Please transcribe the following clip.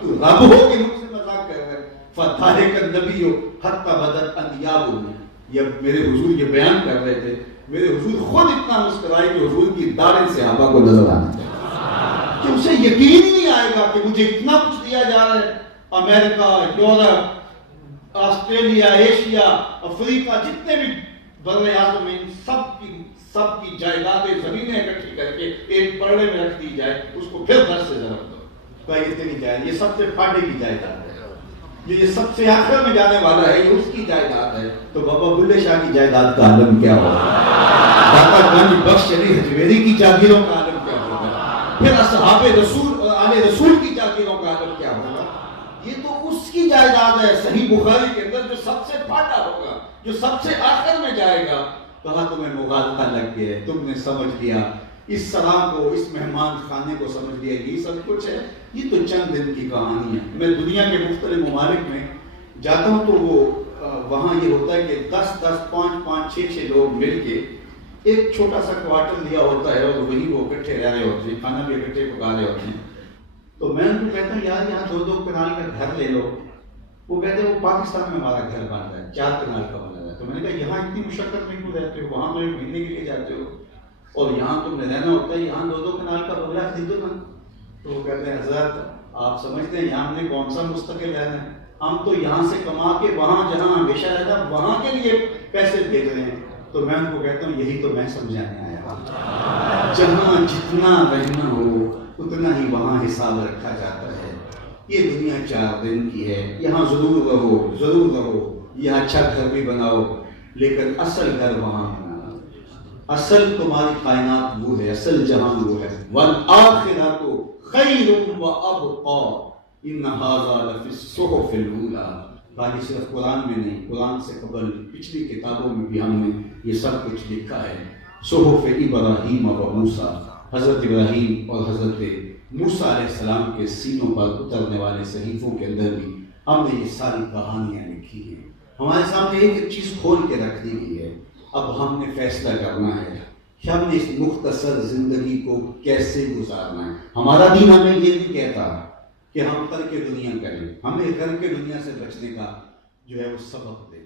تو رب ہو کہ مجھ سے مذاق کر رہا ہے. فَضَحِكَ النَّبِيُّ حَتَّى بَدَتْ أَنْيَابُهُ. یہ میرے حضور یہ بیان کر رہے تھے, میرے حضور خود اتنا مسکرائے کہ حضور کی داڑھی صحابہ کو نظر آنا چاہیے کہ اسے یقین ہی نہیں آئے گا کہ مجھے اتنا کچھ دیا جا رہا ہے. امریکہ, یورپ, آسٹریلیا, ایشیا, افریقہ, جتنے بھی بر اعظم میں سب کی جائیدادیں زمینیں اکٹھی کر کے ایک پرڑے میں رکھ دی جائے, اس کو پھر 10 سے ضرب دو, بھائی اتنی جائیداد, یہ سب سے پھاٹے کی جائیداد ہے, یہ سب سے آخر میں جانے والا ہے, یہ اس کی جائیداد ہے. تو بابا بلے شاہ کی جائیداد کا عالم کیا ہوگا, داتا گنج بخش علی حجویری کی جاگیروں کا عالم کیا ہوگا, پھر اصحاب رسول اور آل رسول کی جاگیروں کا عالم کیا ہوگا. یہ تو اس کی جائیداد ہے. صحیح بخاری کے اندر جو سب سے پھاٹا ہوگا, جو سب سے آخر میں جائے گا, کہا تمہیں مغالطہ لگ گیا ہے, تم نے سمجھ لیا اس سلام کو, اس مہمان خانے کو سمجھ لیا یہ سب کچھ ہے. یہ تو چند دن کی کہانی ہے. میں دنیا کے مختلف ممالک میں جاتا ہوں تو وہاں یہ ہوتا ہے کہ 10-10, 5-5, 6-6 لوگ مل کے ایک چھوٹا سا کوارٹر لیا ہوتا ہے اور وہیں وہ اکٹھے رہ رہے ہوتے ہیں, کھانا بھی اکٹھے پکا رہے ہوتے ہیں. تو میں ان کو کہتا ہوں یار یہاں 2-2 کنال کا گھر لے لو. وہ کہتے ہیں وہ پاکستان میں ہمارا گھر بن رہا ہے 4 کنال کا بنا رہا ہے. تو میں نے کہا یہاں اتنی مشقت میں کیوں رہتے ہو, وہاں تو 1 مہینے کے لیے جاتے ہو, اور یہاں تم نے رہنا ہوتا ہے, یہاں 2-2 کنال کا بنگلہ خریدو نا. تو وہ کہتے ہیں حضرت آپ سمجھتے ہیں یہاں ہم نے کون سا مستقل رہنا ہے, ہم تو یہاں سے کما کے وہاں جہاں ہمیشہ رہنا وہاں کے لیے پیسے بھیج رہے ہیں. تو میں ان کو کہتا ہوں یہی تو میں سمجھانے آیا ہوں, جہاں جتنا رہنا ہو اتنا ہی وہاں حساب رکھا جاتا ہے. یہ دنیا 4 دن کی ہے, یہاں ضرور رہو, یہاں اچھا گھر بھی بناؤ, لیکن اصل گھر وہاں بنانا. اصل تمہاری کائنات وہ ہے, اصل جہان وہ ہے. وَالْآخِرَةُ خَيْرٌ وَأَبْقَىٰ إِنَّ هَٰذَا لَفِي الصُّحُفِ الْأُولَىٰ. باقی صرف قرآن میں نہیں, قرآن سے قبل پچھلی کتابوں میں بھی ہم نے یہ سب کچھ لکھا ہے. صحف ابراہیم و موسیٰ, حضرت ابراہیم اور حضرت موسیٰ علیہ السلام کے سینوں پر اترنے والے صحیفوں کے اندر بھی ہم نے یہ ساری کہانیاں لکھی ہیں. ہمارے سامنے ایک چیز کھول کے رکھ دی گئی ہے. اب ہم نے فیصلہ کرنا ہے کہ ہم نے اس مختصر زندگی کو کیسے گزارنا ہے. ہمارا دین ہمیں یہ نہیں کہتا کہ ہم ترک دنیا کریں, ہمیں گھر کے دنیا سے بچنے کا جو ہے وہ سبق دے.